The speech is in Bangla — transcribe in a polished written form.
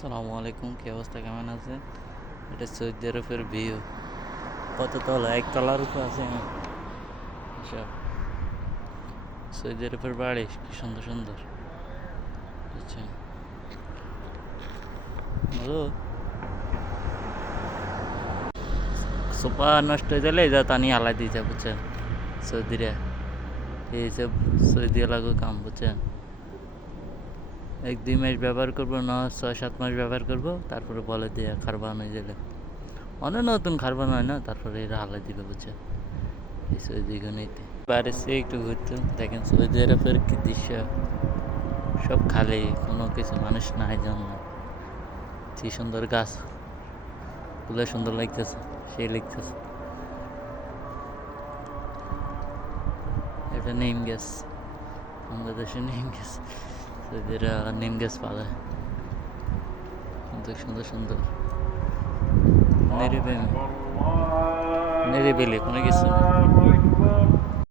আসসালামু আলাইকুম, কি অবস্থা, কেমন আছেন? এটা সৌদি আরবের ভিউ। কত তলা, একতলার উপর আছে এসব। সৌদি আরবের বাড়ি কি সুন্দর সুন্দর। বুঝছেন? হ্যালো, সোফা নষ্ট হয়ে গেলে যা তা নিয়ে আলাই দিয়ে যা, বুঝছেন? সৌদিরা এইসব সৌদি লাগো কাম, বুঝছেন? 1-2 মাস ব্যবহার করবো না, 6-7 মাস ব্যবহার করবো, তারপরে বলে দিয়ে খারবান হয়ে গেলে অনেক নতুন খারবান হয় না, তারপরে এরা আলাই দিবে, বুঝছেন? এই সৌদি গণিতে বাইরে সে একটু ঘুরতে দেখেন সৌদি আরবের কি দৃশ্য। সব খালি, কোনো কিছু মানুষ নাই জন্য। কি সুন্দর গাছ গুলো, সুন্দর লাগতেছে, সেই লিখতেছে। এটা নিম গাছ, বাংলাদেশে নিম গাছ। সৌদিরা নিম গাছ পালে সুন্দর সুন্দর সুন্দর। নিরিবিলি, নিরিবিলি, কোনো কিছু নেই।